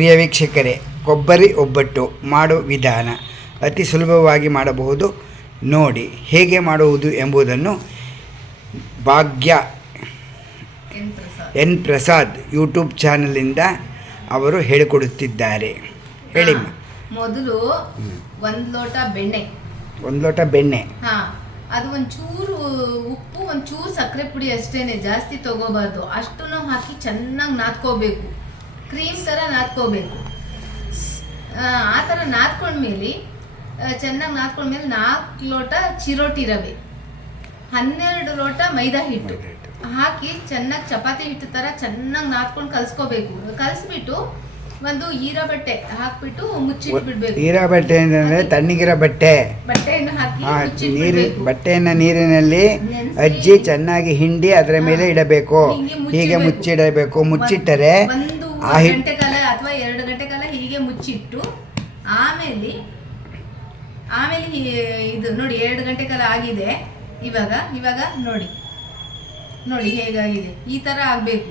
ಪ್ರಿಯ ವೀಕ್ಷಕರೇ, ಕೊಬ್ಬರಿ ಒಬ್ಬಟ್ಟು ಮಾಡೋ ವಿಧಾನ ಅತಿ ಸುಲಭವಾಗಿ ಮಾಡಬಹುದು. ನೋಡಿ ಹೇಗೆ ಮಾಡುವುದು ಎಂಬುದನ್ನು ಭಾಗ್ಯ ಎನ್ ಪ್ರಸಾದ್ ಯೂಟ್ಯೂಬ್ ಚಾನಲಿಂದ ಅವರು ಹೇಳಿಕೊಡುತ್ತಿದ್ದಾರೆ. ಹೇಳಿಮ್ಮ. ಮೊದಲು ಒಂದು ಲೋಟ ಬೆಣ್ಣೆ ಅದು ಒಂಚೂರು ಉಪ್ಪು, ಒಂಚೂರು ಸಕ್ಕರೆ ಪುಡಿ ಅಷ್ಟೇನೆ, ಜಾಸ್ತಿ ತಗೋಬಾರ್ದು. ಅಷ್ಟನ್ನು ಹಾಕಿ ಚೆನ್ನಾಗಿ ನಾದ್ಕೋಬೇಕು, ಕ್ರೀಮ್ ಥರ ನಾದ್ಕೋಬೇಕು. ಆ ಥರ ನಾದ್ಕೊಂಡ್ಮೇಲೆ ಚೆನ್ನಾಗಿ ನಾದ್ಕೊಂಡ್ಮೇಲೆ 4 ಲೋಟ ಚಿರೋಟಿ ರವೆ, 12 ಲೋಟ ಮೈದಾ ಹಿಟ್ಟು ಹಾಕಿ ಚೆನ್ನಾಗಿ ಚಪಾತಿ ಹಿಟ್ಟು ಥರ ಚೆನ್ನಾಗಿ ನಾದ್ಕೊಂಡು ಕಲಿಸ್ಕೋಬೇಕು. ಕಲಿಸ್ಬಿಟ್ಟು ಒಂದು ಈರಾ ಬಟ್ಟೆ ಹಾಕ್ಬಿಟ್ಟು ಮುಚ್ಚಿಟ್ಬಿಡ್ಬೇಕು. ಈರಾ ಬಟ್ಟೆ ಅಂದರೆ ತಣ್ಣಗಿರೋ ಬಟ್ಟೆಯನ್ನು ಹಾಕಿ ಬಟ್ಟೆಯನ್ನು ನೀರಿನಲ್ಲಿ ಅಜ್ಜಿ ಚೆನ್ನಾಗಿ ಹಿಂಡಿ ಅದರ ಮೇಲೆ ಇಡಬೇಕು. ಹೀಗೆ ಮುಚ್ಚಿಡಬೇಕು. ಮುಚ್ಚಿಟ್ಟರೆ 1 ಗಂಟೆ ಕಾಲ ಅಥವಾ 2 ಗಂಟೆ ಕಾಲ ಹೀಗೆ ಮುಚ್ಚಿಟ್ಟು ಆಮೇಲೆ ಇದು ನೋಡಿ 2 ಗಂಟೆ ಕಾಲ ಆಗಿದೆ. ಇವಾಗ ನೋಡಿ ಹೇಗಾಗಿದೆ. ಈ ಥರ ಆಗಬೇಕು.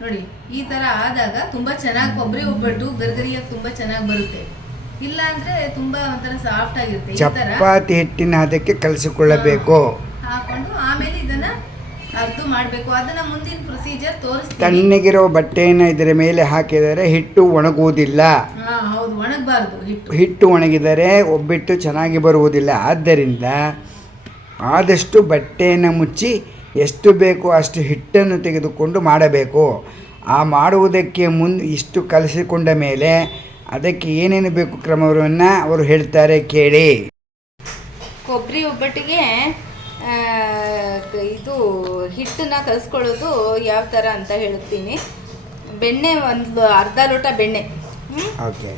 ನೋಡಿ ಈ ಥರ ಆದಾಗ ತುಂಬ ಚೆನ್ನಾಗಿ ಕೊಬ್ಬರಿ ಒಬ್ಬಟ್ಟು ಗರಿಗರಿಯಾಗಿ ತುಂಬ ಚೆನ್ನಾಗಿ ಬರುತ್ತೆ. ಇಲ್ಲ ಅಂದರೆ ತುಂಬ ಒಂಥರ ಸಾಫ್ಟ್ ಆಗಿರುತ್ತೆ. ಈ ಥರ ಚಪಾತಿ ಹಿಟ್ಟಿನ ಅದಕ್ಕೆ ಕಲಸಿಕೊಳ್ಳಬೇಕು. ಹಾಕೊಂಡು ಆಮೇಲೆ ಇದನ್ನ ಅರ್ಧ ಮಾಡಬೇಕು. ಅದನ್ನ ಮುಂದಿನ ಪ್ರೊಸೀಜರ್ ತೋರಿಸ್ತೀನಿ. ತಣ್ಣಗಿರೋ ಬಟ್ಟೆಯನ್ನು ಇದರ ಮೇಲೆ ಹಾಕಿದರೆ ಹಿಟ್ಟು ಒಣಗುವುದಿಲ್ಲ. ಹೌದು, ಒಣಗಬಾರ್ದು. ಹಿಟ್ಟು ಒಣಗಿದರೆ ಒಬ್ಬಟ್ಟು ಚೆನ್ನಾಗಿ ಬರುವುದಿಲ್ಲ. ಆದ್ದರಿಂದ ಆದಷ್ಟು ಬಟ್ಟೆಯನ್ನು ಮುಚ್ಚಿ ಎಷ್ಟು ಬೇಕೋ ಅಷ್ಟು ಹಿಟ್ಟನ್ನು ತೆಗೆದುಕೊಂಡು ಮಾಡಬೇಕು. ಆ ಮಾಡುವುದಕ್ಕೆ ಇಷ್ಟು ಕಲಸಿಕೊಂಡ ಮೇಲೆ ಅದಕ್ಕೆ ಏನೇನು ಬೇಕು ಕ್ರಮವನ್ನು ಅವರು ಹೇಳ್ತಾರೆ ಕೇಳಿ. ಕೊಬ್ಬರಿ ಒಬ್ಬಟ್ಟಿಗೆ ಇದು ಹಿಟ್ಟನ್ನ ಕಲಿಸ್ಕೊಳ್ಳೋದು ಯಾವ ಥರ ಅಂತ ಹೇಳ್ತೀನಿ. ಬೆಣ್ಣೆ ಒಂದು ಅರ್ಧ ಲೋಟ ಬೆಣ್ಣೆ, ಓಕೆ,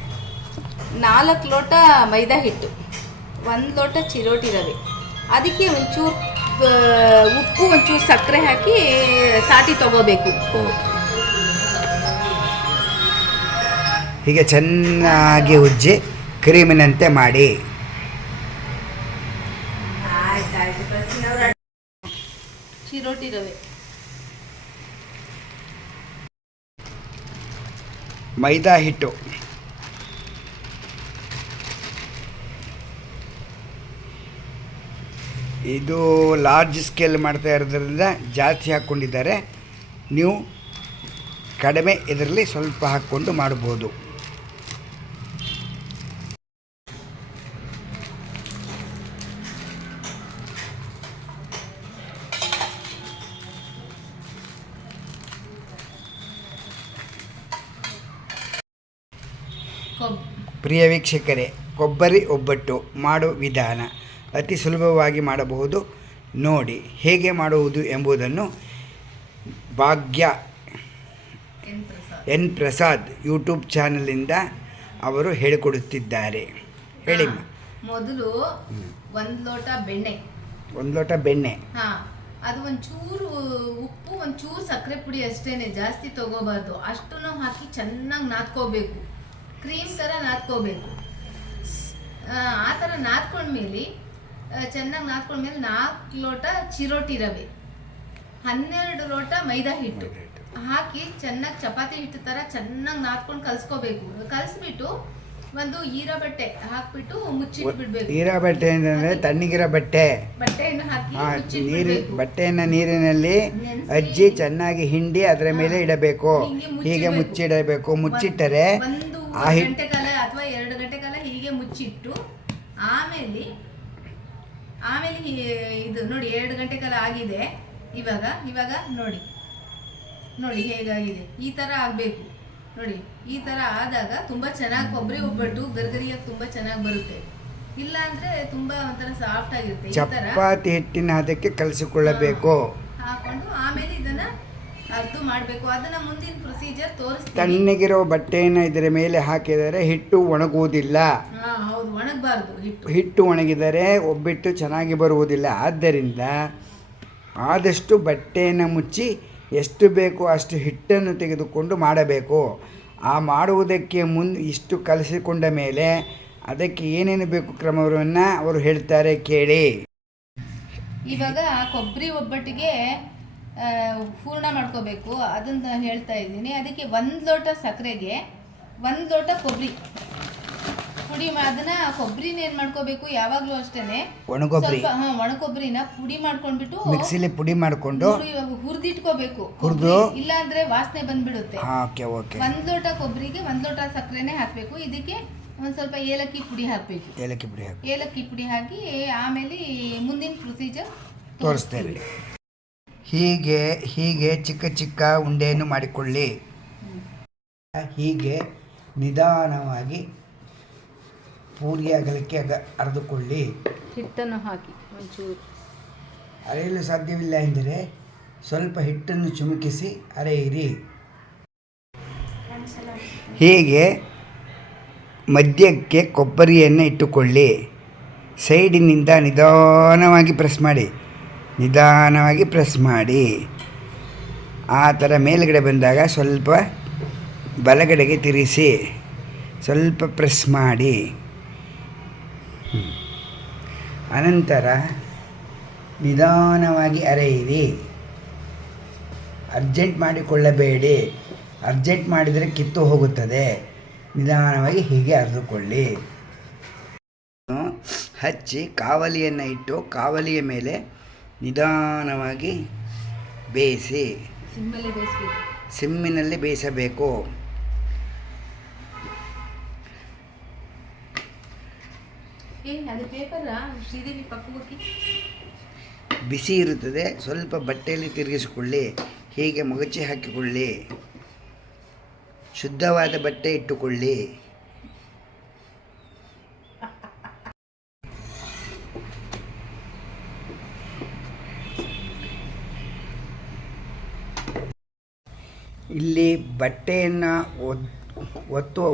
4 ಲೋಟ ಮೈದಾ ಹಿಟ್ಟು, 1 ಲೋಟ ಚಿರೋಟಿ ರವೆ, ಅದಕ್ಕೆ ಒಂಚೂರು ಉಪ್ಪು, ಒಂಚೂರು ಸಕ್ಕರೆ ಹಾಕಿ ಸಾಟಿ ತಗೋಬೇಕು. ಹೀಗೆ ಚೆನ್ನಾಗಿ ಉಜ್ಜಿ ಕ್ರೀಮಿನಂತೆ ಮಾಡಿ. ಚಿರೋಟಿ ರವೆ, ಮೈದಾ ಹಿಟ್ಟು, ಇದು ಲಾರ್ಜ್ ಸ್ಕೇಲ್ ಮಾಡ್ತಾ ಇರೋದ್ರಿಂದ ಜಾಸ್ತಿ ಹಾಕ್ಕೊಂಡಿದ್ದಾರೆ. ನೀವು ಕಡಿಮೆ ಇದರಲ್ಲಿ ಸ್ವಲ್ಪ ಹಾಕ್ಕೊಂಡು ಮಾಡ್ಬೋದು. ಪ್ರಿಯ ವೀಕ್ಷಕರೇ, ಕೊಬ್ಬರಿ ಒಬ್ಬಟ್ಟು ಮಾಡೋ ವಿಧಾನ ಅತಿ ಸುಲಭವಾಗಿ ಮಾಡಬಹುದು. ನೋಡಿ ಹೇಗೆ ಮಾಡುವುದು ಎಂಬುದನ್ನು ಭಾಗ್ಯ ಎನ್ ಪ್ರಸಾದ್ ಯೂಟ್ಯೂಬ್ ಚಾನಲಿಂದ ಅವರು ಹೇಳಿಕೊಡುತ್ತಿದ್ದಾರೆ. ಹೇಳಿಮ್ಮ. ಮೊದಲು ಒಂದು ಲೋಟ ಬೆಣ್ಣೆ ಅದು ಒಂಚೂರು ಉಪ್ಪು, ಒಂಚೂರು ಸಕ್ಕರೆ ಪುಡಿ ಅಷ್ಟೇನೆ, ಜಾಸ್ತಿ ತಗೋಬಾರ್ದು. ಅಷ್ಟನ್ನು ಹಾಕಿ ಚೆನ್ನಾಗಿ ನಾದ್ಕೋಬೇಕು, ಕ್ರೀಮ್ ಥರ ನಾದ್ಕೋಬೇಕು. ಆ ಥರ ನಾದ್ಕೊಂಡ್ಮೇಲೆ ಚೆನ್ನಾಗಿ ನಾದ್ಕೊಂಡ್ಮೇಲೆ 4 ಲೋಟ ಚಿರೋಟಿ ರವೆ, 12 ಲೋಟ ಮೈದಾ ಹಿಟ್ಟು ಹಾಕಿ ಚೆನ್ನಾಗಿ ಚಪಾತಿ ಹಿಟ್ಟು ಥರ ಚೆನ್ನಾಗಿ ನಾದ್ಕೊಂಡು ಕಲಿಸ್ಕೋಬೇಕು. ಕಲಿಸ್ಬಿಟ್ಟು ಒಂದು ಈರಾ ಬಟ್ಟೆ ಹಾಕ್ಬಿಟ್ಟು ಮುಚ್ಚಿಟ್ಬಿಡ್ಬೇಕು. ಈರಾ ಬಟ್ಟೆ ಅಂದರೆ ತಣ್ಣಗಿರೋ ಬಟ್ಟೆಯನ್ನು ಹಾಕಿ ಬಟ್ಟೆಯನ್ನು ನೀರಿನಲ್ಲಿ ಅಜ್ಜಿ ಚೆನ್ನಾಗಿ ಹಿಂಡಿ ಅದರ ಮೇಲೆ ಇಡಬೇಕು. ಹೀಗೆ ಮುಚ್ಚಿಡಬೇಕು. ಮುಚ್ಚಿಟ್ಟರೆ 1 ಗಂಟೆ ಕಾಲ ಅಥವಾ 2 ಗಂಟೆ ಕಾಲ ಹೀಗೆ ಮುಚ್ಚಿಟ್ಟು ಆಮೇಲೆ ಇದು ನೋಡಿ 2 ಗಂಟೆ ಕಾಲ ಆಗಿದೆ. ಇವಾಗ ನೋಡಿ ಹೇಗಾಗಿದೆ. ಈ ಥರ ಆಗಬೇಕು. ನೋಡಿ ಈ ಥರ ಆದಾಗ ತುಂಬ ಚೆನ್ನಾಗಿ ಕೊಬ್ಬರಿ ಒಬ್ಬಟ್ಟು ಗರಿಗರಿಯಾಗಿ ತುಂಬ ಚೆನ್ನಾಗಿ ಬರುತ್ತೆ. ಇಲ್ಲ ಅಂದರೆ ತುಂಬ ಒಂಥರ ಸಾಫ್ಟ್ ಆಗಿರುತ್ತೆ. ಈ ಥರ ಚಪಾತಿ ಹಿಟ್ಟಿನ ಅದಕ್ಕೆ ಕಲಸಿಕೊಳ್ಳಬೇಕು. ಹಾಕೊಂಡು ಆಮೇಲೆ ಇದನ್ನ ಅರ್ಧ ಮಾಡಬೇಕು. ಅದನ್ನ ಮುಂದಿನ ಪ್ರೊಸೀಜರ್ ತೋರಿಸ್ತೀನಿ. ತಣ್ಣಗಿರೋ ಬಟ್ಟೆಯನ್ನು ಇದರ ಮೇಲೆ ಹಾಕಿದರೆ ಹಿಟ್ಟು ಒಣಗುವುದಿಲ್ಲ. ಹೌದು, ಒಣಗಬಾರ್ದು. ಹಿಟ್ಟು ಒಣಗಿದರೆ ಒಬ್ಬಟ್ಟು ಚೆನ್ನಾಗಿ ಬರುವುದಿಲ್ಲ. ಆದ್ದರಿಂದ ಆದಷ್ಟು ಬಟ್ಟೆಯನ್ನು ಮುಚ್ಚಿ ಎಷ್ಟು ಬೇಕೋ ಅಷ್ಟು ಹಿಟ್ಟನ್ನು ತೆಗೆದುಕೊಂಡು ಮಾಡಬೇಕು. ಆ ಮಾಡುವುದಕ್ಕೆ ಇಷ್ಟು ಕಲಸಿಕೊಂಡ ಮೇಲೆ ಅದಕ್ಕೆ ಏನೇನು ಬೇಕು ಕ್ರಮವನ್ನು ಅವರು ಹೇಳ್ತಾರೆ ಕೇಳಿ. ಇವಾಗ ಕೊಬ್ಬರಿ ಒಬ್ಬಟ್ಟಿಗೆ ಪೂರ್ಣ ಮಾಡ್ಕೋಬೇಕು, ಅದನ್ನು ಹೇಳ್ತಾ ಇದ್ದೀನಿ. ಅದಕ್ಕೆ 1 ಲೋಟ ಸಕ್ಕರೆಗೆ 1 ಲೋಟ ಕೊಬ್ಬರಿ ಪುಡಿ ಅದನ್ನ ಕೊಬ್ಬರಿನ ಏನು ಮಾಡ್ಕೋಬೇಕು ಯಾವಾಗಲೂ ಅಷ್ಟೇ ಒಣಗೊಬ್ಬರಿ ಒಣ ಕೊಬ್ಬರಿನ ಪುಡಿ ಮಾಡ್ಕೊಂಡ್ಬಿಟ್ಟು ಮಿಕ್ಸಿಲಿ ಪುಡಿ ಮಾಡಿಕೊಂಡು ಹುರಿದಿಟ್ಕೋಬೇಕು. ಹುರಿದು ಇಲ್ಲ ಅಂದ್ರೆ ವಾಸನೆ ಬಂದ್ಬಿಡುತ್ತೆ. Okay okay. 1 ಲೋಟ ಕೊಬ್ಬರಿಗೆ 1 ಲೋಟ ಸಕ್ಕರೆನೇ ಹಾಕಬೇಕು. ಇದಕ್ಕೆ ಒಂದು ಸ್ವಲ್ಪ ಏಲಕ್ಕಿ ಪುಡಿ ಹಾಕಬೇಕು. ಏಲಕ್ಕಿ ಪುಡಿ ಹಾಕಿ ಆಮೇಲೆ ಮುಂದಿನ ಪ್ರೊಸೀಜರ್ ತೋರಿಸ್ತೇವೆ. ಹೀಗೆ ಚಿಕ್ಕ ಚಿಕ್ಕ ಉಂಡೆಯನ್ನು ಮಾಡಿಕೊಳ್ಳಿ. ಹೀಗೆ ನಿಧಾನವಾಗಿ ಪೂರಿ ಅಗಲಕ್ಕೆ ಅರೆದುಕೊಳ್ಳಿ. ಹಿಟ್ಟನ್ನು ಹಾಕಿ ಒಂಚೂರು ಅರೆಯಲು ಸಾಧ್ಯವಿಲ್ಲ ಎಂದರೆ ಸ್ವಲ್ಪ ಹಿಟ್ಟನ್ನು ಚಿಮುಕಿಸಿ ಅರೆಯಿರಿ. ಹೀಗೆ ಮಧ್ಯಕ್ಕೆ ಕೊಬ್ಬರಿಯನ್ನು ಇಟ್ಟುಕೊಳ್ಳಿ. ಸೈಡಿನಿಂದ ನಿಧಾನವಾಗಿ ಪ್ರೆಸ್ ಮಾಡಿ. ಆ ಥರ ಮೇಲುಗಡೆ ಬಂದಾಗ ಸ್ವಲ್ಪ ಬಲಗಡೆಗೆ ತಿರುಗಿಸಿ ಸ್ವಲ್ಪ ಪ್ರೆಸ್ ಮಾಡಿ. ಅನಂತರ ನಿಧಾನವಾಗಿ ಅರೆಯಿರಿ. ಅರ್ಜೆಂಟ್ ಮಾಡಿಕೊಳ್ಳಬೇಡಿ. ಅರ್ಜೆಂಟ್ ಮಾಡಿದರೆ ಕಿತ್ತು ಹೋಗುತ್ತದೆ. ನಿಧಾನವಾಗಿ ಹೀಗೆ ಅರೆದುಕೊಳ್ಳಿ. ಹಚ್ಚಿ ಕಾವಲಿಯನ್ನು ಇಟ್ಟು ಕಾವಲಿಯ ಮೇಲೆ ನಿಧಾನವಾಗಿ ಬೇಯಿಸಿ. ಸಿಮ್ಮಿನಲ್ಲಿ ಬೇಯಿಸಬೇಕು. ಬಿಸಿ ಇರುತ್ತದೆ. ಸ್ವಲ್ಪ ಬಟ್ಟೆಯಲ್ಲಿ ತಿರುಗಿಸಿಕೊಳ್ಳಿ. ಹೀಗೆ ಮಗಚಿ ಹಾಕಿಕೊಳ್ಳಿ. ಶುದ್ಧವಾದ ಬಟ್ಟೆ ಇಟ್ಟುಕೊಳ್ಳಿ. ಇಲ್ಲಿ ಬಟ್ಟೆಯನ್ನು ಒತ್ತುವ